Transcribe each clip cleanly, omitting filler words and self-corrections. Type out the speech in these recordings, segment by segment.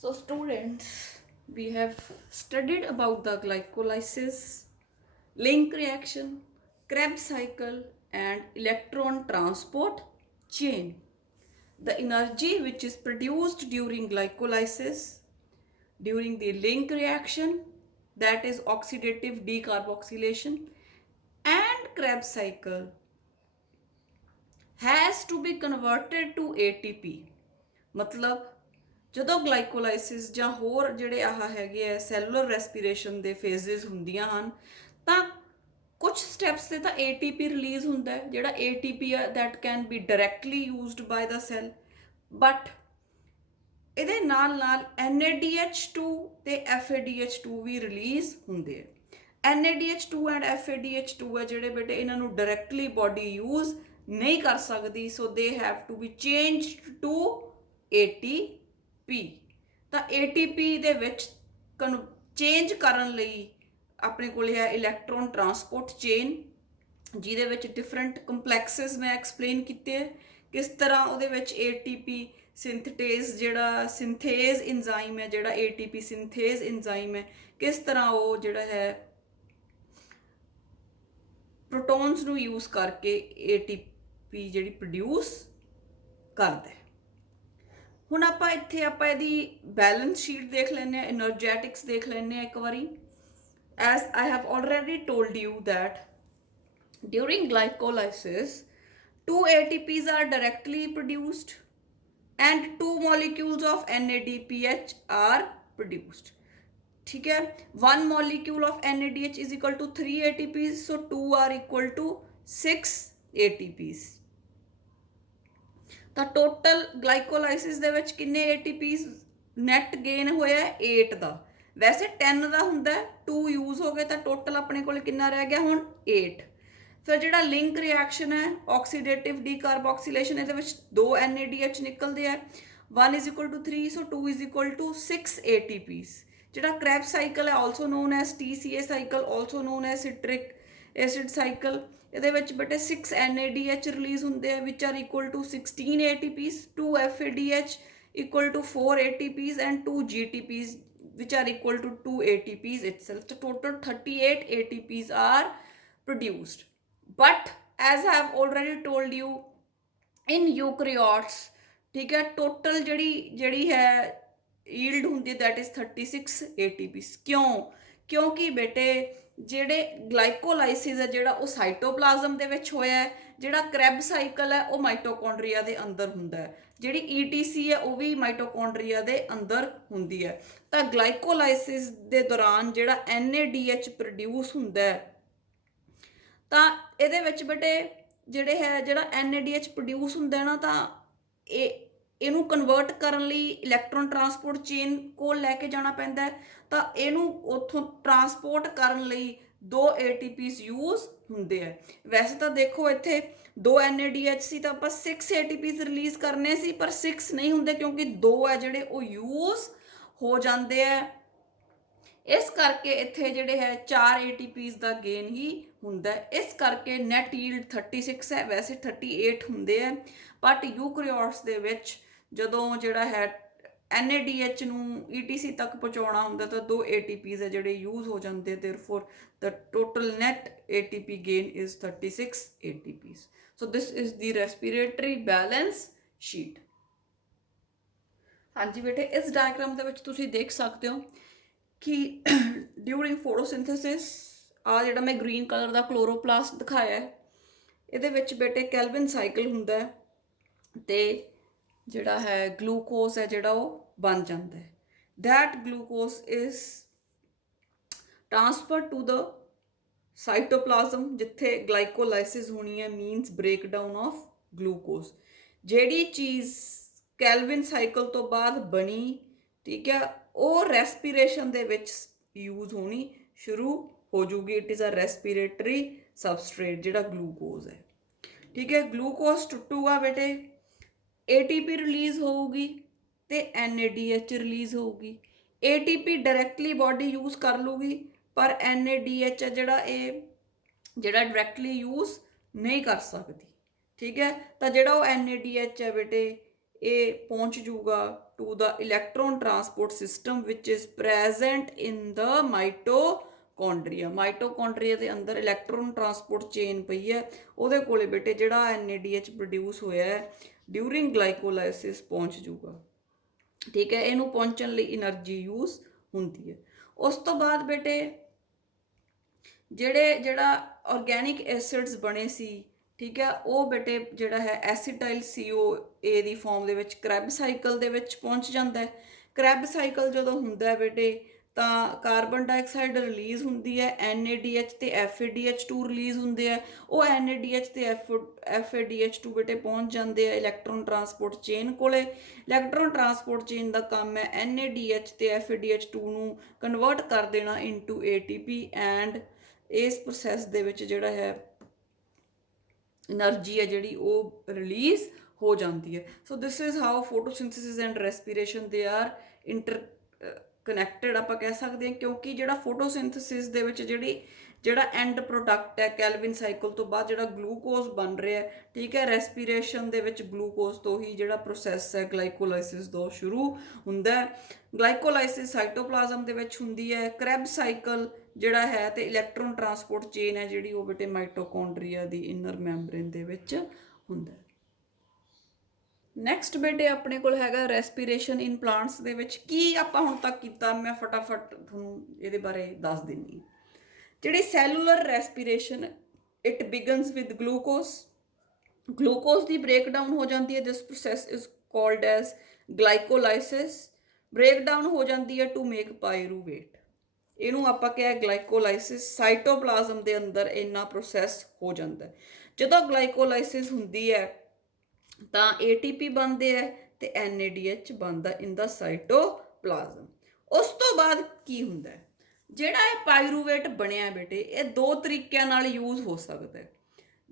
So students, we have studied about the glycolysis, link reaction, Krebs cycle and electron transport chain. The energy which is produced during glycolysis, during the link reaction, that is oxidative decarboxylation, and Krebs cycle has to be converted to ATP. ਮਤਲਬ ਜਦੋਂ ਗਲਾਈਕੋਲਾਈਸਿਸ ਜਾਂ ਹੋਰ ਜਿਹੜੇ ਆਹ ਹੈਗੇ ਆ cellular respiration ਦੇ phases ਹੁੰਦੀਆਂ ਹਨ ਤਾਂ ਕੁਝ ਸਟੈਪਸ ਤੇ ਤਾਂ ATP ਰਿਲੀਜ਼ ਹੁੰਦਾ ਹੈ ਜਿਹੜਾ ATP ਆ that can be directly used by the cell but ਇਹਦੇ ਨਾਲ ਨਾਲ NADH2 ਤੇ FADH2 ਵੀ ਰਿਲੀਜ਼ ਹੁੰਦੇ ਆ NADH2 ਐਂਡ FADH2 ਆ ਜਿਹੜੇ ਬੇਟੇ ਇਹਨਾਂ ਨੂੰ ਡਾਇਰੈਕਟਲੀ ਬਾਡੀ ਯੂਜ਼ ਨਹੀਂ ਕਰ ਸਕਦੀ so they have to be changed to ATP ਤਾਂ ATP ਦੇ ਵਿੱਚ ਚੇਂਜ ਕਰਨ ਲਈ ਆਪਣੇ ਕੋਲ ਹੈ ਇਲੈਕਟ੍ਰੋਨ ਟਰਾਂਸਪੋਰਟ ਚੇਨ ਜਿਹਦੇ ਵਿੱਚ ਡਿਫਰੈਂਟ ਕੰਪਲੈਕਸਸ ਮੈਂ ਐਕਸਪਲੇਨ ਕੀਤੇ ਹੈ ਕਿਸ ਤਰ੍ਹਾਂ ਉਹਦੇ ਵਿੱਚ ATP ਸਿੰਥੇਜ਼ ਜਿਹੜਾ ਸਿੰਥੇਜ਼ ਐਂਜ਼ਾਈਮ ਹੈ ਜਿਹੜਾ ATP ਸਿੰਥੇਜ਼ ਐਂਜ਼ਾਈਮ ਹੈ ਕਿਸ ਤਰ੍ਹਾਂ ਉਹ ਜਿਹੜਾ ਹੈ ਪ੍ਰੋਟੋਨਸ ਨੂੰ ਯੂਜ਼ ਕਰਕੇ ATP ਜਿਹੜੀ ਪ੍ਰੋਡਿਊਸ ਕਰਦਾ ਹੈ ਹੁਣ ਆਪਾਂ ਇੱਥੇ ਆਪਾਂ ਇਹਦੀ ਬੈਲੈਂਸ ਸ਼ੀਟ ਦੇਖ ਲੈਂਦੇ ਆ એનર્ਜੈਟਿક્ਸ ਦੇਖ ਲੈਂਦੇ ਆ ਇੱਕ ਵਾਰੀ as I have already told you that during glycolysis 2 ATPs are directly produced and 2 molecules of NADPH are produced ठीक है 1 molecule of NADH is equal to 3 ATPs so 2 are equal to 6 ATPs ਤਾਂ total ਗਲਾਈਕੋਲਾਈਸਿਸ ਦੇ ਵਿੱਚ ਕਿੰਨੇ ATPs net gain ਹੋਇਆ 8 ਦਾ ਵੈਸੇ 10 ਦਾ ਹੁੰਦਾ 2 use ਹੋ ਗਏ ਤਾਂ ਟੋਟਲ ਆਪਣੇ ਕੋਲ ਕਿੰਨਾ ਰਹਿ ਗਿਆ ਹੁਣ 8 ਫਿਰ ਜਿਹੜਾ ਲਿੰਕ ਰਿਐਕਸ਼ਨ ਹੈ ਆਕਸੀਡੇਟਿਵ ਡੀਕਾਰਬੋਕਸੀਲੇਸ਼ਨ ਇਹਦੇ ਵਿੱਚ 2 NADH ਨਿਕਲਦੇ ਆ 1 is equal to 3 so 2 is equal to 6 ATPs ਜਿਹੜਾ Krebs cycle ਹੈ also known as TCA cycle also known as citric acid cycle ਇਹਦੇ ਵਿੱਚ ਬੇਟੇ 6 NADH ਰਿਲੀਜ਼ ਹੁੰਦੇ ਆ which are equal to 16 ATPs 2 FADH equal to 4 ATPs and 2 GTPs which are equal to 2 ATPs itself so total 38 ATPs are produced but as I have already told you in eukaryotes ठीक है total ਜਿਹੜੀ ਹੈ yield ਹੁੰਦੀ that is 36 ATPs ਕਿਉਂਕਿ ਬੇਟੇ ਜਿਹੜੇ ਗਲਾਈਕੋਲਾਈਸਿਸ ਹੈ ਜਿਹੜਾ ਉਹ ਸਾਈਟੋਪਲਾਜ਼ਮ ਦੇ ਵਿੱਚ ਹੋਇਆ ਹੈ ਜਿਹੜਾ ਕ੍ਰੈਬ ਸਾਈਕਲ ਹੈ ਉਹ ਮਾਈਟੋਕੌਂਡਰੀਆ ਦੇ ਅੰਦਰ ਹੁੰਦਾ ਹੈ ਜਿਹੜੀ ETC ਹੈ ਉਹ ਵੀ ਮਾਈਟੋਕੌਂਡਰੀਆ ਦੇ ਅੰਦਰ ਹੁੰਦੀ ਹੈ ਤਾਂ ਗਲਾਈਕੋਲਾਈਸਿਸ ਦੇ ਦੌਰਾਨ ਜਿਹੜਾ NADH ਪ੍ਰੋਡਿਊਸ ਹੁੰਦਾ ਹੈ ਤਾਂ ਇਹਦੇ ਵਿੱਚ ਬੇਟੇ ਜਿਹੜਾ NADH ਪ੍ਰੋਡਿਊਸ ਹੁੰਦਾ ਨਾ ਤਾਂ ਇਹਨੂੰ ਕਨਵਰਟ ਕਰਨ ਲਈ ਇਲੈਕਟ੍ਰੋਨ ਟਰਾਂਸਪੋਰਟ ਚੇਨ ਕੋਲ ਲੈ ਕੇ ਜਾਣਾ ਪੈਂਦਾ ਹੈ ਤਾਂ ਇਹਨੂੰ ਉੱਥੋਂ ਟਰਾਂਸਪੋਰਟ ਕਰਨ ਲਈ 2 ATPs ਯੂਜ਼ ਹੁੰਦੇ ਆ ਵੈਸੇ ਤਾਂ ਦੇਖੋ ਇੱਥੇ 2 NADH ਸੀ ਤਾਂ ਆਪਾਂ 6 ATPs ਰਿਲੀਜ਼ ਕਰਨੇ ਸੀ ਪਰ 6 ਨਹੀਂ ਹੁੰਦੇ ਕਿਉਂਕਿ 2 ਹੈ ਜਿਹੜੇ ਉਹ ਯੂਜ਼ ਹੋ ਜਾਂਦੇ ਆ ਇਸ ਕਰਕੇ ਇੱਥੇ ਜਿਹੜੇ ਹੈ 4 ATPs ਦਾ ਗੇਨ ਹੀ ਹੁੰਦਾ ਇਸ ਕਰਕੇ ਨੈਟ ਯੀਲਡ 36 ਹੈ ਵੈਸੇ 38 ਹੁੰਦੇ ਆ ਬਟ ਯੂਕਰੀਓਟਸ ਦੇ ਵਿੱਚ ਜਦੋਂ ਜਿਹੜਾ ਹੈ NADH ਨੂੰ ETC ਤੱਕ ਪਹੁੰਚਾਉਣਾ ਹੁੰਦਾ ਤਾਂ 2 ATPs ਹੈ ਜਿਹੜੇ ਯੂਜ਼ ਹੋ ਜਾਂਦੇ therefore the total net ATP gain is 36 ATPs so this is the respiratory balance sheet ਹਾਂਜੀ ਬੇਟੇ ਇਸ ਡਾਇਗਰਾਮ ਦੇ ਵਿੱਚ ਤੁਸੀਂ ਦੇਖ ਸਕਦੇ ਹੋ ਕਿ ਡਿਊਰਿੰਗ ਫੋਟੋਸਿੰਥੇਸਿਸ ਆ ਜਿਹੜਾ ਮੈਂ ਗ੍ਰੀਨ ਕਲਰ ਦਾ ਕਲੋਰੋਪਲਾਸਟ ਦਿਖਾਇਆ ਹੈ ਇਹਦੇ ਵਿੱਚ ਬੇਟੇ ਕੈਲਵਿਨ ਸਾਈਕਲ ਹੁੰਦਾ ਹੈ ਤੇ ਜਿਹੜਾ ਹੈ ਗਲੂਕੋਜ਼ ਹੈ ਜਿਹੜਾ ਉਹ ਬਣ ਜਾਂਦਾ ਹੈ that glucose is transferred to the cytoplasm ਜਿੱਥੇ glycolysis ਹੋਣੀ ਹੈ means breakdown of glucose ਜਿਹੜੀ ਚੀਜ਼ ਕੈਲਵਿਨ ਸਾਈਕਲ ਤੋਂ ਬਾਅਦ ਬਣੀ ਠੀਕ ਹੈ ਉਹ ਰੈਸਪੀਰੇਸ਼ਨ ਦੇ ਵਿੱਚ ਯੂਜ਼ ਹੋਣੀ ਸ਼ੁਰੂ ਹੋ ਜੂਗੀ ਇਟ ਇਜ਼ ਅ ਰੈਸਪੀਰੇਟਰੀ ਸਬਸਟ੍ਰੇਟ ਜਿਹੜਾ ਗਲੂਕੋਜ਼ ਹੈ ਠੀਕ ਹੈ ਗਲੂਕੋਜ਼ ਟੁੱਟੂਗਾ ਬੇਟੇ ATP ਰਿਲੀਜ਼ ਹੋਊਗੀ ਤੇ NADH ਰਿਲੀਜ਼ ਹੋਊਗੀ ATP ਡਾਇਰੈਕਟਲੀ ਬਾਡੀ ਯੂਜ਼ ਕਰ ਲੂਗੀ ਪਰ NADH ਹੈ ਜਿਹੜਾ ਇਹ ਡਾਇਰੈਕਟਲੀ ਯੂਜ਼ ਨਹੀਂ ਕਰ ਸਕਦੀ ਠੀਕ ਹੈ ਤਾਂ ਜਿਹੜਾ ਉਹ NADH ਹੈ ਬੇਟੇ ਇਹ ਪਹੁੰਚ ਜੂਗਾ to the electron transport system ਵਿਚ is present in the mitochondria ਦੇ ਅੰਦਰ ਇਲੈਕਟ੍ਰੋਨ ਟਰਾਂਸਪੋਰਟ ਚੇਨ ਪਈ ਹੈ, ਉਹਦੇ ਕੋਲੇ ਬੇਟੇ ਜਿਹੜਾ NADH ਪ੍ਰੋਡਿਊਸ ਹੋਇਆ ਹੈ ਡਿਊਰਿੰਗ ਗਲਾਈਕੋਲਾਈਸਿਸ ਪਹੁੰਚ ਜੂਗਾ। ਠੀਕ ਹੈ, ਇਹਨੂੰ ਪਹੁੰਚਣ ਲਈ એનર્ਜੀ ਯੂਜ਼ ਹੁੰਦੀ ਹੈ। ਉਸ ਤੋਂ ਬਾਅਦ ਬੇਟੇ ਜਿਹੜਾ ਆਰਗੈਨਿਕ ਐਸਿਡਸ ਬਣੇ ਸੀ, ਠੀਕ ਹੈ, ਉਹ ਬੇਟੇ ਜਿਹੜਾ ਹੈ ਐਸੀਟਾਈਲ CoA ਦੀ ਫਾਰਮ ਦੇ ਵਿੱਚ ਕ੍ਰੈਬ ਸਾਈਕਲ ਦੇ ਵਿੱਚ ਪਹੁੰਚ ਜਾਂਦਾ ਹੈ। ਕ੍ਰੈਬ ਸਾਈਕਲ ਜਦੋਂ ਹੁੰਦਾ ਹੈ ਬੇਟੇ ਤਾਂ ਕਾਰਬਨ ਡਾਈਆਕਸਾਈਡ ਰਿਲੀਜ਼ ਹੁੰਦੀ ਹੈ, NADH ਤੇ FADH2 ਰਿਲੀਜ਼ ਹੁੰਦੇ ਆ। ਉਹ NADH ਤੇ FADH2 ਬੇਟੇ ਪਹੁੰਚ ਜਾਂਦੇ ਆ ਇਲੈਕਟ੍ਰੋਨ ਟਰਾਂਸਪੋਰਟ ਚੇਨ ਕੋਲੇ। ਇਲੈਕਟ੍ਰੋਨ ਟਰਾਂਸਪੋਰਟ ਚੇਨ ਦਾ ਕੰਮ ਹੈ NADH ਤੇ FADH2 ਨੂੰ ਕਨਵਰਟ ਕਰ ਦੇਣਾ ਇਨਟੂ ATP ਐਂਡ ਇਸ ਪ੍ਰੋਸੈਸ ਦੇ ਵਿੱਚ ਜਿਹੜਾ ਹੈ એનર્ਜੀ ਹੈ ਜਿਹੜੀ ਉਹ ਰਿਲੀਜ਼ ਹੋ ਜਾਂਦੀ ਹੈ। So this is how photosynthesis and respiration they are interconnected ਆਪਾਂ ਕਹਿ ਸਕਦੇ ਹਾਂ, ਕਿਉਂਕਿ ਜਿਹੜਾ ਫੋਟੋਸਿੰਥੇਸਿਸ ਦੇ ਵਿੱਚ ਜਿਹੜਾ ਐਂਡ ਪ੍ਰੋਡਕਟ ਹੈ ਕੈਲਵਿਨ ਸਾਈਕਲ ਤੋਂ ਬਾਅਦ ਜਿਹੜਾ ਗਲੂਕੋਜ਼ ਬਣ ਰਿਹਾ ਹੈ, ਠੀਕ ਹੈ, ਰੈਸਪੀਰੇਸ਼ਨ ਦੇ ਵਿੱਚ ਗਲੂਕੋਜ਼ ਤੋਂ ਹੀ ਜਿਹੜਾ ਪ੍ਰੋਸੈਸ ਹੈ ਗਲਾਈਕੋਲਾਈਸਿਸ ਤੋਂ ਸ਼ੁਰੂ ਹੁੰਦਾ ਹੈ। ਗਲਾਈਕੋਲਾਈਸਿਸ ਸਾਈਟੋਪਲਾਜ਼ਮ ਦੇ ਵਿੱਚ ਹੁੰਦੀ ਹੈ। ਕ੍ਰੈਬ ਸਾਈਕਲ ਜਿਹੜਾ ਹੈ ਤੇ ਇਲੈਕਟ੍ਰੋਨ ਟਰਾਂਸਪੋਰਟ ਚੇਨ ਹੈ ਜਿਹੜੀ ਉਹ ਬੇਟੇ ਮਾਈਟੋਕੌਂਡਰੀਆ ਦੀ ਇਨਰ ਮੈਂਬਰੇਨ ਦੇ ਵਿੱਚ ਹੁੰਦਾ ਹੈ। ਨੈਕਸਟ ਬੇਟੇ ਆਪਣੇ ਕੋਲ ਹੈਗਾ ਰੈਸਪੀਰੇਸ਼ਨ ਇਨ ਪਲਾਂਟਸ ਦੇ ਵਿੱਚ ਕੀ ਆਪਾਂ ਹੁਣ ਤੱਕ ਕੀਤਾ, ਮੈਂ ਫਟਾਫਟ ਤੁਹਾਨੂੰ ਇਹਦੇ ਬਾਰੇ ਦੱਸ ਦਿੰਦੀ। ਜਿਹੜੀ cellular respiration it begins with glucose ਦੀ ਬ੍ਰੇਕਡਾਊਨ ਹੋ ਜਾਂਦੀ ਹੈ। This process is called as glycolysis. Breakdown ਹੋ ਜਾਂਦੀ ਹੈ ਟੂ ਮੇਕ ਪਾਇਰੂਵੇਟ, ਇਹਨੂੰ ਆਪਾਂ ਕਿਹਾ ਗਲਾਈਕੋਲਾਈਸਿਸ। ਸਾਈਟੋਪਲਾਜ਼ਮ ਦੇ ਅੰਦਰ ਇੰਨਾ ਪ੍ਰੋਸੈਸ ਹੋ ਜਾਂਦਾ। ਜਦੋਂ ਗਲਾਈਕੋਲਾਈਸਿਸ ਹੁੰਦੀ ਹੈ ਤਾਂ ATP ਬਣਦੇ ਹੈ ਤੇ NADH ਬਣਦਾ ਇਨ ਦਾ ਸਾਈਟੋਪਲਾਜ਼ਮ। ਉਸ ਤੋਂ ਬਾਅਦ ਕੀ ਹੁੰਦਾ ਹੈ, ਜਿਹੜਾ ਇਹ ਪਾਇਰੂਵੇਟ ਬਣਿਆ ਬੇਟੇ ਇਹ ਦੋ ਤਰੀਕਿਆਂ ਨਾਲ ਯੂਜ਼ ਹੋ ਸਕਦਾ ਹੈ।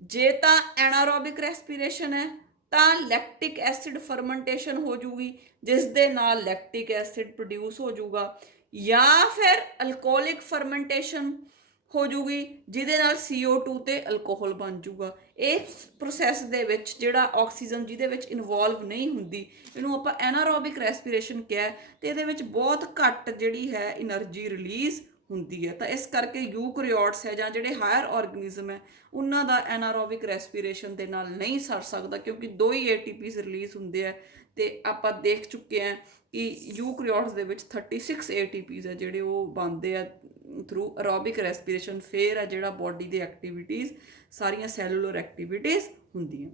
ਜੇ ਤਾਂ ਐਨਾਰੋਬਿਕ ਰੈਸਪੀਰੇਸ਼ਨ ਹੈ ਤਾਂ ਲੈਕਟਿਕ ਐਸਿਡ ਫਰਮੈਂਟੇਸ਼ਨ ਹੋ ਜੂਗੀ ਜਿਸ ਦੇ ਨਾਲ ਲੈਕਟਿਕ ਐਸਿਡ ਪ੍ਰੋਡਿਊਸ ਹੋ ਜੂਗਾ, ਜਾਂ ਫਿਰ ਅਲਕੋਹਲਿਕ ਫਰਮੈਂਟੇਸ਼ਨ ਹੋ ਜੂਗੀ ਜਿਹਦੇ ਨਾਲ CO2 ਤੇ ਅਲਕੋਹਲ ਬਣ ਜੂਗਾ। ਇਸ ਪ੍ਰੋਸੈਸ ਦੇ ਵਿੱਚ ਜਿਹੜਾ ਆਕਸੀਜਨ ਜਿਹਦੇ ਵਿੱਚ ਇਨਵੋਲਵ ਨਹੀਂ ਹੁੰਦੀ ਇਹਨੂੰ ਆਪਾਂ ਐਨਾਰੋਬਿਕ ਰੈਸਪੀਰੇਸ਼ਨ ਕਿਹਾ, ਤੇ ਇਹਦੇ ਵਿੱਚ ਬਹੁਤ ਘੱਟ ਜਿਹੜੀ ਹੈ એનર્ਜੀ ਰਿਲੀਜ਼ ਹੁੰਦੀ ਹੈ। ਤਾਂ ਇਸ ਕਰਕੇ ਯੂਕੈਰੀਓਟਸ ਹੈ ਜਾਂ ਜਿਹੜੇ ਹਾਇਰ ਆਰਗੈਨਿਜ਼ਮ ਹੈ ਉਹਨਾਂ ਦਾ ਐਨਾਰੋਬਿਕ ਰੈਸਪੀਰੇਸ਼ਨ ਦੇ ਨਾਲ ਨਹੀਂ ਸਰ ਸਕਦਾ, ਕਿਉਂਕਿ ਦੋ ਹੀ ATPs ਰਿਲੀਜ਼ ਹੁੰਦੇ ਆ। ਤੇ ਆਪਾਂ ਦੇਖ ਚੁੱਕੇ ਹਾਂ ਕਿ ਯੂਕੈਰੀਓਟਸ ਦੇ ਵਿੱਚ 36 ATPs ਹੈ ਜਿਹੜੇ ਉਹ ਬਣਦੇ ਆ ਥਰੂ ਐਰੋਬਿਕ ਰੈਸਪੀਰੇਸ਼ਨ। ਫਿਰ ਆ ਜਿਹੜਾ ਬੋਡੀ ਦੀ ਐਕਟੀਵਿਟੀਜ਼ ਸਾਰੀਆਂ ਸੈਲੂਲਰ ਐਕਟੀਵਿਟੀਜ਼ ਹੁੰਦੀਆਂ।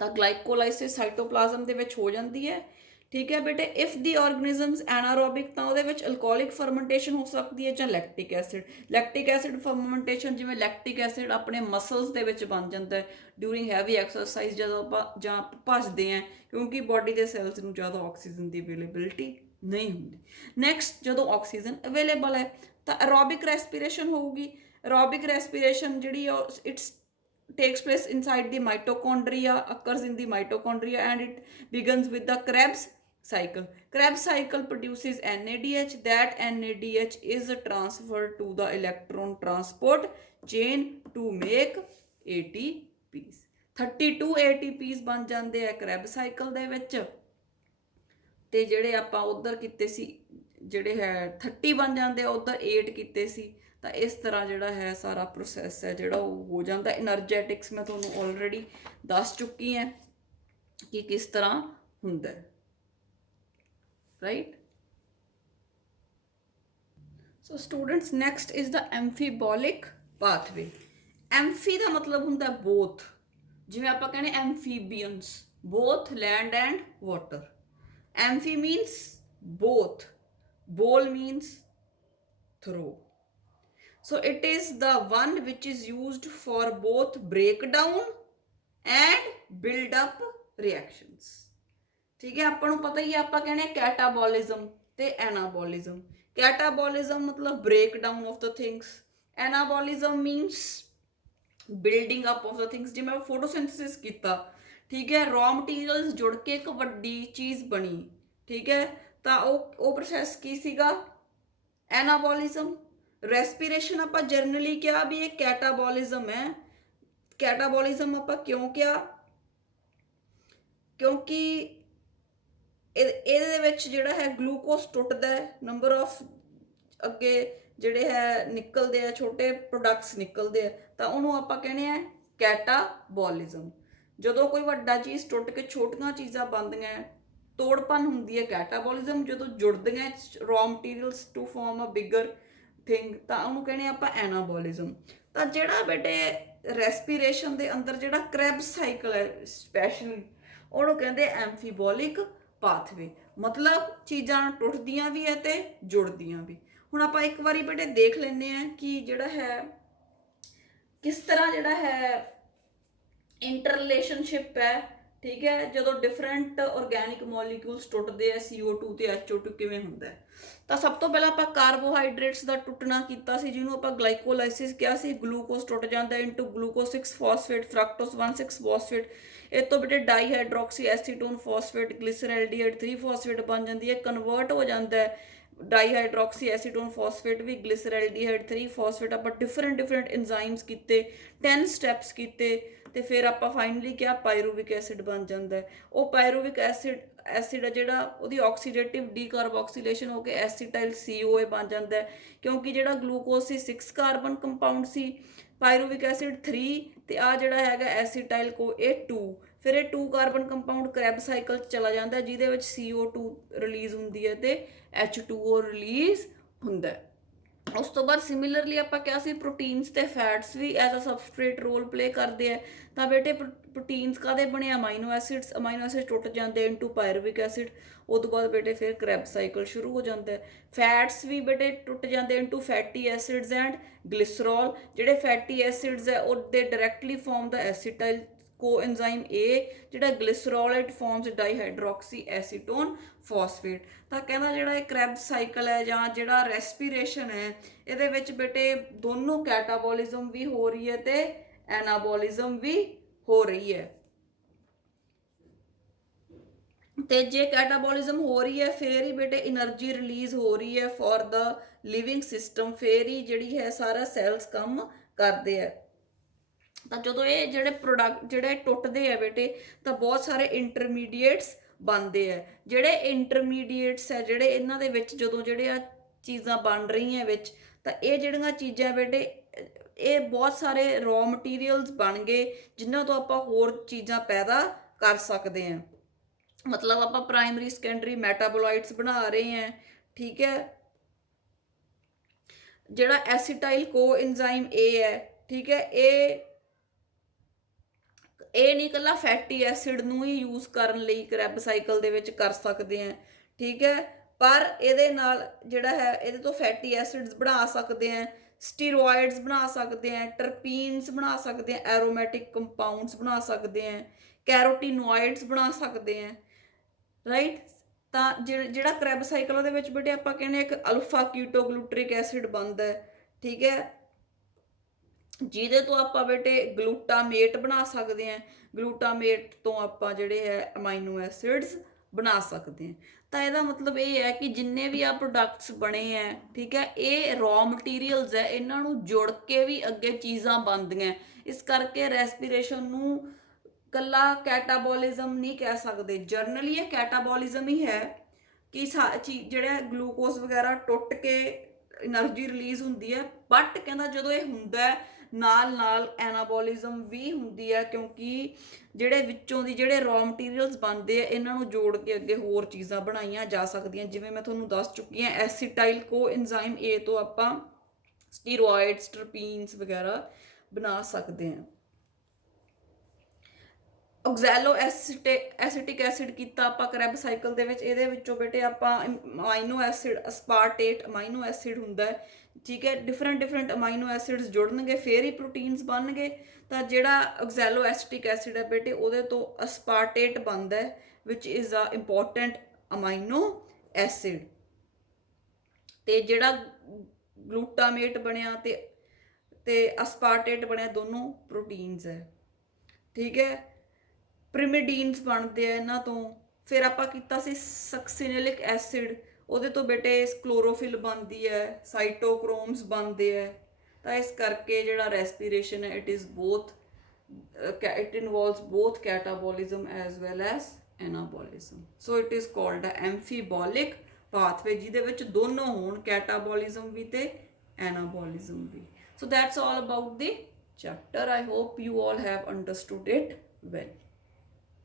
ਤਾਂ ਗਲਾਈਕੋਲਾਈਸਿਸ ਸਾਈਟੋਪਲਾਜ਼ਮ ਦੇ ਵਿੱਚ ਹੋ ਜਾਂਦੀ ਹੈ, ਠੀਕ ਹੈ ਬੇਟੇ। ਇਫ ਦੀ ਆਰਗੈਨਿਜ਼ਮਸ ਐਨਾਰੋਬਿਕ ਤਾਂ ਉਹਦੇ ਵਿੱਚ ਅਲਕੋਹਲਿਕ ਫਰਮੈਂਟੇਸ਼ਨ ਹੋ ਸਕਦੀ ਹੈ ਜਾਂ ਲੈਕਟਿਕ ਐਸਿਡ ਫਰਮੈਂਟੇਸ਼ਨ। ਜਿਵੇਂ ਲੈਕਟਿਕ ਐਸਿਡ ਆਪਣੇ ਮਸਲਸ ਦੇ ਵਿੱਚ ਬਣ ਜਾਂਦਾ ਹੈ ਡਿਊਰਿੰਗ ਹੈਵੀ ਐਕਸਰਸਾਈਜ਼, ਜਦੋਂ ਆਪਾਂ ਜਾਂ ਭੱਜਦੇ ਹਾਂ, ਕਿਉਂਕਿ ਬੋਡੀ ਦੇ ਸੈਲਸ ਨੂੰ ਜ਼ਿਆਦਾ ਆਕਸੀਜਨ ਦੀ ਅਵੇਲੇਬਿਲਿਟੀ ਨਹੀਂ ਹੁੰਦੀ। ਨੈਕਸਟ ਜਦੋਂ ਆਕਸੀਜਨ ਅਵੇਲੇਬਲ ਹੈ ਤਾਂ ਐਰੋਬਿਕ ਰੈਸਪੀਰੇਸ਼ਨ ਹੋਊਗੀ। ਐਰੋਬਿਕ ਰੈਸਪੀਰੇਸ਼ਨ ਜਿਹੜੀ it's takes place inside the mitochondria, occurs in the mitochondria, and it begins with the Krebs cycle. Krebs cycle produces NADH. That NADH is transferred to the electron transport chain to make ATPs. 32 ATPs ਬਣ ਜਾਂਦੇ ਆ Krebs cycle ਦੇ ਵਿੱਚ, ਤੇ ਜਿਹੜੇ ਆਪਾਂ ਉਧਰ ਕੀਤੇ ਸੀ ਜਿਹੜੇ ਹੈ 30 ਬਣ ਜਾਂਦੇ ਆ, ਉਧਰ 8 ਕੀਤੇ ਸੀ। ਤਾਂ ਇਸ ਤਰ੍ਹਾਂ ਜਿਹੜਾ ਹੈ ਸਾਰਾ ਪ੍ਰੋਸੈਸ ਹੈ ਜਿਹੜਾ ਉਹ ਹੋ ਜਾਂਦਾ। એનર્ਜੈਟਿਕਸ ਮੈਂ ਤੁਹਾਨੂੰ ਆਲਰੇਡੀ ਦੱਸ ਚੁੱਕੀ ਹਾਂ ਕਿ ਕਿਸ ਤਰ੍ਹਾਂ ਹੁੰਦਾ ਹੈ, right. So students next is the amphibolic pathway. Amphi ਦਾ ਮਤਲਬ ਹੁੰਦਾ ਬੋਥ, ਜਿਵੇਂ ਆਪਾਂ ਕਹਿੰਦੇ amphibians, both land and water. Amphi means both, bol means throw. So it is the one which is used for both breakdown and build up reactions. ठीक है, ਆਪਾਂ ਨੂੰ ਪਤਾ ਹੀ ਹੈ, ਆਪਾਂ ਕਹਿੰਦੇ ਕੈਟਾਬੋਲਿਜ਼ਮ ਤੇ ਐਨਾਬੋਲਿਜ਼ਮ। ਕੈਟਾਬੋਲਿਜ਼ਮ ਮਤਲਬ breakdown of the things, ਐਨਾਬੋਲਿਜ਼ਮ means building up of the things। ਜਿਵੇਂ ਫੋਟੋਸਿੰਥੇਸਿਸ ਕੀਤਾ, ਠੀਕ ਹੈ, ਰॉ ਮਟੀਰੀਅਲਸ ਜੁੜ ਕੇ ਇੱਕ ਵੱਡੀ ਚੀਜ਼ ਬਣੀ, ਠੀਕ ਹੈ, ਤਾਂ ਉਹ ਪ੍ਰੋਸੈਸ ਕੀ ਸੀਗਾ, ਐਨਾਬੋਲਿਜ਼ਮ। ਰੈਸਪੀਰੇਸ਼ਨ ਆਪਾਂ ਜਰਨਲੀ ਕਿਹਾ ਵੀ ਇਹ ਕੈਟਾਬੋਲਿਜ਼ਮ ਹੈ। ਕੈਟਾਬੋਲਿਜ਼ਮ ਆਪਾਂ ਕਿਉਂ ਕਿਹਾ, ਕਿਉਂਕਿ ਇਹਦੇ ਵਿੱਚ ਜਿਹੜਾ ਹੈ ਗਲੂਕੋਸ ਟੁੱਟਦਾ ਹੈ, ਨੰਬਰ ਆਫ ਅੱਗੇ ਜਿਹੜੇ ਹੈ ਨਿਕਲਦੇ ਆ, ਛੋਟੇ ਪ੍ਰੋਡਕਟਸ ਨਿਕਲਦੇ ਆ, ਤਾਂ ਉਹਨੂੰ ਆਪਾਂ ਕਹਿੰਦੇ ਆ ਕੈਟਾਬੋਲਿਜ਼ਮ। ਜਦੋਂ ਕੋਈ ਵੱਡਾ ਚੀਜ਼ ਟੁੱਟ ਕੇ ਛੋਟੀਆਂ ਚੀਜ਼ਾਂ ਬਣਦੀਆਂ, ਤੋੜਪਨ ਹੁੰਦੀ ਹੈ ਕੈਟਾਬੋਲਿਜ਼ਮ। ਜਦੋਂ ਜੁੜਦੀਆਂ raw materials to form a bigger thing, ਤਾਂ ਉਹਨੂੰ ਕਹਿੰਦੇ ਆਪਾਂ ਐਨਾਬੋਲਿਜ਼ਮ। ਤਾਂ ਜਿਹੜਾ ਬੇਟੇ ਰੈਸਪੀਰੇਸ਼ਨ ਦੇ ਅੰਦਰ ਜਿਹੜਾ ਕ੍ਰੈਬਸ ਸਾਈਕਲ ਹੈ ਸਪੈਸ਼ਲੀ, ਉਹਨੂੰ ਕਹਿੰਦੇ ਐਮਫੀਬੋਲਿਕ ਪਾਥਵੇ। ਮਤਲਬ ਚੀਜ਼ਾਂ ਟੁੱਟਦੀਆਂ ਵੀ ਹੈ ਤੇ ਜੁੜਦੀਆਂ ਵੀ। ਹੁਣ ਆਪਾਂ ਇੱਕ ਵਾਰੀ ਬੇਟੇ ਦੇਖ ਲੈਂਦੇ ਹਾਂ ਕਿ ਜਿਹੜਾ ਹੈ ਕਿਸ ਤਰ੍ਹਾਂ ਜਿਹੜਾ ਹੈ ਇੰਟਰ ਰਿਲੇਸ਼ਨਸ਼ਿਪ ਹੈ, ਠੀਕ ਹੈ, ਜਦੋਂ ਡਿਫਰੈਂਟ ਆਰਗੈਨਿਕ ਮੋਲੀਕਿਊਲਸ ਟੁੱਟਦੇ ਆ, CO2 ਤੇ HO2 ਕਿਵੇਂ ਹੁੰਦਾ ਹੈ। ਤਾਂ ਸਭ ਤੋਂ ਪਹਿਲਾਂ ਆਪਾਂ ਕਾਰਬੋਹਾਈਡਰੇਟਸ ਦਾ ਟੁੱਟਣਾ ਕੀਤਾ ਸੀ, ਜਿਹਨੂੰ ਆਪਾਂ ਗਲਾਈਕੋਲਾਈਸਿਸ ਕਿਹਾ ਸੀ। ਗਲੂਕੋਸ ਟੁੱਟ ਜਾਂਦਾ into glucose 6 phosphate, fructose 1 6 phosphate. ਇਹ ਤੋਂ ਬੇਟੇ ਡਾਈਹਾਈਡਰੋਕਸੀ ਐਸੀਟੋਨ ਫਾਸਫੇਟ, ਗਲਿਸਰੈਲਡੀਹਾਈਡ 3 ਫਾਸਫੇਟ ਬਣ ਜਾਂਦੀ ਹੈ। ਕਨਵਰਟ ਹੋ ਜਾਂਦਾ ਹੈ ਡਾਈਹਾਈਡਰੋਕਸੀ ਐਸੀਟੋਨ ਫਾਸਫੇਟ ਵੀ ਗਲਿਸਰੈਲਡੀਹਾਈਡ 3 ਫਾਸਫੇਟ। ਆਪਾਂ ਡਿਫਰੈਂਟ ਐਂਜ਼ਾਈਮਸ ਕੀਤੇ, 10 ਸਟੈਪਸ ਕੀਤੇ, ਤੇ ਫਿਰ ਆਪਾਂ ਫਾਈਨਲੀ ਕਿਹਾ ਪਾਇਰੂਵਿਕ ਐਸਿਡ ਬਣ ਜਾਂਦਾ ਹੈ। ਉਹ ਪਾਇਰੂਵਿਕ ਐਸਿਡ ਹੈ ਜਿਹੜਾ, ਉਹਦੀ ਆਕਸੀਡੇਟਿਵ ਡੀਕਾਰਬੋਕਸੀਲੇਸ਼ਨ ਹੋ ਕੇ ਐਸੀਟਾਈਲ COA ਬਣ ਜਾਂਦਾ ਹੈ। ਕਿਉਂਕਿ ਜਿਹੜਾ ਗਲੂਕੋਸ ਸੀ 6 ਕਾਰਬਨ ਕੰਪਾਊਂਡ ਸੀ, ਪਾਇਰੂਵਿਕ ਐਸਿਡ 3, ਤੇ ਆ ਜਿਹੜਾ ਹੈਗਾ ਐਸੀਟਾਈਲ ਇਹ 2। ਫਿਰ ਇਹ 2 ਕਾਰਬਨ ਕੰਪਾਊਂਡ ਕ੍ਰੈਬ ਸਾਈਕਲ 'ਚ ਚਲਾ ਜਾਂਦਾ, ਜਿਹਦੇ ਵਿੱਚ CO2 ਰਿਲੀਜ਼ ਹੁੰਦੀ ਹੈ ਤੇ H2O ਰਿਲੀਜ਼ ਹੁੰਦਾ ਹੈ। ਉਸ ਤੋਂ ਬਾਅਦ ਸਿਮਿਲਰਲੀ ਆਪਾਂ ਕਿਹਾ ਸੀ ਪ੍ਰੋਟੀਨਸ ਤੇ ਫੈਟਸ ਵੀ as a substrate role play ਕਰਦੇ ਆ। ਤਾਂ ਬੇਟੇ ਪ੍ਰੋਟੀਨਸ ਕਾਹਦੇ ਬਣੇ? ਅਮਾਈਨੋ ਐਸਿਡ ਟੁੱਟ ਜਾਂਦੇ ਇਨਟੂ ਪਾਇਰੂਵਿਕ ਐਸਿਡ। ਉਹ ਤੋਂ ਬਾਅਦ ਬੇਟੇ ਫਿਰ ਕ੍ਰੈਬ ਸਾਈਕਲ ਸ਼ੁਰੂ ਹੋ ਜਾਂਦਾ ਹੈ। ਫੈਟਸ ਵੀ ਬੇਟੇ ਟੁੱਟ ਜਾਂਦੇ ਇਨਟੂ ਫੈਟੀ ਐਸਿਡਸ ਐਂਡ ਗਲਿਸਰੋਲ। ਜਿਹੜੇ ਫੈਟੀ ਐਸਿਡਸ ਹੈ ਉਹ ਦੇ ਡਾਇਰੈਕਟਲੀ ਫਾਰਮ ਦਾ ਐਸੀਟਾਈਲ ਕੋਐਂਜ਼ਾਈਮ A, ਜਿਹੜਾ ਗਲਿਸਰੋਲ ਇਟ ਫਾਰਮਸ ਡਾਈਹਾਈਡਰੋਕਸੀ ਐਸੀਟੋਨ ਫਾਸਫੇਟ। ਤਾਂ ਕਹਿੰਦਾ ਜਿਹੜਾ ਇਹ ਕ੍ਰੈਬਸ ਸਾਈਕਲ ਹੈ ਜਾਂ ਜਿਹੜਾ ਰੈਸਪੀਰੇਸ਼ਨ ਹੈ, ਇਹਦੇ ਵਿੱਚ ਬੇਟੇ ਦੋਨੋਂ ਕੈਟਾਬੋਲਿਜ਼ਮ ਵੀ ਹੋ ਰਹੀ ਹੈ ਤੇ ਐਨਾਬੋਲਿਜ਼ਮ ਵੀ ਹੋ ਰਹੀ ਹੈ। ਤੇ ਜੇ ਕੈਟਾਬੋਲਿਜ਼ਮ ਹੋ ਰਹੀ ਹੈ ਫਿਰ ਹੀ ਬੇਟੇ એનર્ਜੀ ਰਿਲੀਜ਼ ਹੋ ਰਹੀ ਹੈ ਫॉर ਦਾ ਲਿਵਿੰਗ ਸਿਸਟਮ, ਫਿਰ ਹੀ ਜਿਹੜੀ ਹੈ ਸਾਰਾ ਸੈਲਸ ਕੰਮ ਕਰਦੇ ਆ। ਤਾਂ ਜਦੋਂ ਇਹ ਜਿਹੜੇ ਪ੍ਰੋਡਕਟ ਜਿਹੜੇ ਟੁੱਟਦੇ ਆ ਬੇਟੇ, ਤਾਂ ਬਹੁਤ ਸਾਰੇ ਇੰਟਰਮੀਡੀਏਟਸ ਬਣਦੇ ਆ। ਜਿਹੜੇ ਇੰਟਰਮੀਡੀਏਟਸ ਹੈ ਜਿਹੜੇ ਇਹਨਾਂ ਦੇ ਵਿੱਚ ਜਦੋਂ ਜਿਹੜੇ ਆ ਚੀਜ਼ਾਂ ਬਣ ਰਹੀਆਂ ਵਿੱਚ, ਤਾਂ ਇਹ ਜਿਹੜੀਆਂ ਚੀਜ਼ਾਂ ਬੇਟੇ ਇਹ ਬਹੁਤ ਸਾਰੇ ਰॉ ਮਟੀਰੀਅਲਸ ਬਣ ਗਏ ਜਿਨ੍ਹਾਂ ਤੋਂ ਆਪਾਂ ਹੋਰ ਚੀਜ਼ਾਂ ਪੈਦਾ ਕਰ ਸਕਦੇ ਹਾਂ। ਮਤਲਬ ਆਪਾਂ ਪ੍ਰਾਇਮਰੀ ਸੈਕੰਡਰੀ ਮੈਟਾਬੋਲਾਈਟਸ ਬਣਾ ਰਹੇ ਹਾਂ, ਠੀਕ ਹੈ। ਜਿਹੜਾ ਐਸੀਟਾਈਲ ਕੋਐਂਜ਼ਾਈਮ A ਹੈ, ਠੀਕ ਹੈ, ਇਹ ਨਹੀਂ ਇਕੱਲਾ ਫੈਟੀ ਐਸਿਡ ਨੂੰ ਹੀ ਯੂਜ਼ ਕਰਨ ਲਈ ਕ੍ਰੈਬ ਸਾਈਕਲ ਦੇ ਵਿੱਚ ਕਰ ਸਕਦੇ ਆ, ਠੀਕ ਹੈ। ਪਰ ਇਹਦੇ ਨਾਲ ਜਿਹੜਾ ਹੈ ਇਹਦੇ ਤੋਂ ਫੈਟੀ ਐਸਿਡਸ ਬਣਾ ਸਕਦੇ ਆ, ਸਟੀਰੋਇਡਸ ਬਣਾ ਸਕਦੇ ਆ, ਟਰਪੀਨਸ ਬਣਾ ਸਕਦੇ ਆ, ਐਰੋਮੈਟਿਕ ਕੰਪਾਊਂਡਸ ਬਣਾ ਸਕਦੇ ਆ, ਕੈਰੋਟੀਨੋਇਡਸ ਬਣਾ ਸਕਦੇ ਆ, ਰਾਈਟ। ਤਾਂ ਜਿਹੜਾ ਕ੍ਰੈਬ ਸਾਈਕਲ ਉਹਦੇ ਵਿੱਚ ਬੇਟੇ ਆਪਾਂ ਕਹਿੰਦੇ ਇੱਕ ਅਲਫਾ ਕੀਟੋਗਲੂਟਰਿਕ ਐਸਿਡ ਬਣਦਾ ਹੈ, ਠੀਕ ਹੈ, ਜਿਹਦੇ ਤੋਂ ਆਪਾਂ ਬੇਟੇ ਗਲੂਟਾਮੇਟ ਬਣਾ ਸਕਦੇ ਹਾਂ। ਗਲੂਟਾਮੇਟ ਤੋਂ ਆਪਾਂ ਜਿਹੜੇ ਹੈ ਅਮਾਈਨੋ ਐਸਿਡਸ ਬਣਾ ਸਕਦੇ ਹਾਂ। ਤਾਂ ਇਹਦਾ ਮਤਲਬ ਇਹ ਹੈ ਕਿ ਜਿੰਨੇ ਵੀ ਆ ਪ੍ਰੋਡਕਟਸ ਬਣੇ ਹੈ, ਠੀਕ ਹੈ, ਇਹ ਰॉ ਮਟੀਰੀਅਲਸ ਹੈ, ਇਹਨਾਂ ਨੂੰ ਜੁੜ ਕੇ ਵੀ ਅੱਗੇ ਚੀਜ਼ਾਂ ਬਣਦੀਆਂ। ਇਸ ਕਰਕੇ ਰੈਸਪੀਰੇਸ਼ਨ ਨੂੰ ਕੱਲਾ ਕੈਟਾਬੋਲਿਜ਼ਮ ਨਹੀਂ ਕਹਿ ਸਕਦੇ, ਜਰਨਲੀ ਇਹ ਕੈਟਾਬੋਲਿਜ਼ਮ ਹੀ ਹੈ ਕਿ ਜਿਹੜਾ ਗਲੂਕੋਸ ਵਗੈਰਾ ਟੁੱਟ ਕੇ એનર્ਜੀ ਰਿਲੀਜ਼ ਹੁੰਦੀ ਹੈ। ਬਟ ਕਹਿੰਦਾ ਜਦੋਂ ਇਹ ਹੁੰਦਾ ਨਾਲ ਨਾਲ ਐਨਾਬੋਲਿਜ਼ਮ ਵੀ ਹੁੰਦੀ ਹੈ, ਕਿਉਂਕਿ ਜਿਹੜੇ ਵਿੱਚੋਂ ਦੀ ਜਿਹੜੇ ਰॉ ਮਟੀਰੀਅਲਸ ਬਣਦੇ ਆ ਇਹਨਾਂ ਨੂੰ ਜੋੜ ਕੇ ਅੱਗੇ ਹੋਰ ਚੀਜ਼ਾਂ ਬਣਾਈਆਂ ਜਾ ਸਕਦੀਆਂ। ਜਿਵੇਂ ਮੈਂ ਤੁਹਾਨੂੰ ਦੱਸ ਚੁੱਕੀ ਹਾਂ, ਐਸੀਟਾਈਲ ਕੋਐਂਜ਼ਾਈਮ A ਤੋਂ ਆਪਾਂ ਸਟੀਰੋਇਡਸ, ਟਰਪੀਨਸ ਵਗੈਰਾ ਬਣਾ ਸਕਦੇ ਹਾਂ। ਆਕਜ਼ੈਲੋ ਐਸਿਟਿਕ ਐਸਿਡ ਕੀਤਾ ਆਪਾਂ ਕ੍ਰੈਬ ਸਾਈਕਲ ਦੇ ਵਿੱਚ, ਇਹਦੇ ਵਿੱਚੋਂ ਬੇਟੇ ਆਪਾਂ ਅਮਾਈਨੋ ਐਸਿਡ ਅਸਪਾਰਟੇਟ ਅਮਾਈਨੋ ਐਸਿਡ ਹੁੰਦਾ, ਠੀਕ ਹੈ। ਡਿਫਰੈਂਟ ਅਮਾਈਨੋ ਐਸਿਡਸ ਜੁੜਨਗੇ ਫਿਰ ਹੀ ਪ੍ਰੋਟੀਨਸ ਬਣਨਗੇ। ਤਾਂ ਜਿਹੜਾ ਆਕਜ਼ੈਲੋ ਐਸਿਟਿਕ ਐਸਿਡ ਹੈ ਬੇਟੇ ਉਹਦੇ ਤੋਂ ਅਸਪਾਰਟੇਟ ਬਣਦਾ which is a important amino acid. ਤੇ ਜਿਹੜਾ ਗਲੂਟਾਮੇਟ ਬਣਿਆ ਤੇ ਅਸਪਾਰਟੇਟ ਬਣਿਆ, ਦੋਨੋਂ ਪ੍ਰੋਟੀਨਸ ਹੈ, ਠੀਕ ਹੈ। ਪ੍ਰਿਮੀਡੀਨਸ ਬਣਦੇ ਆ ਇਹਨਾਂ ਤੋਂ। ਫਿਰ ਆਪਾਂ ਕੀਤਾ ਸੀ ਸਕਸਿਨਿਲਿਕ ਐਸਿਡ, ਉਹਦੇ ਤੋਂ ਬੇਟੇ ਕਲੋਰੋਫਿਲ ਬਣਦੀ ਹੈ, ਸਾਈਟੋਕ੍ਰੋਮਸ ਬਣਦੇ ਹੈ। ਤਾਂ ਇਸ ਕਰਕੇ ਜਿਹੜਾ ਰੈਸਪੀਰੇਸ਼ਨ ਹੈ it involves both catabolism as well as anabolism. So it is called a amphibolic pathway, ਜਿਹਦੇ ਵਿੱਚ ਦੋਨੋਂ ਹੋਣ, ਕੈਟਾਬੋਲਿਜ਼ਮ ਵੀ ਤੇ ਐਨਾਬੋਲਿਜ਼ਮ ਵੀ। So that's all about the chapter. I hope you all have understood it well.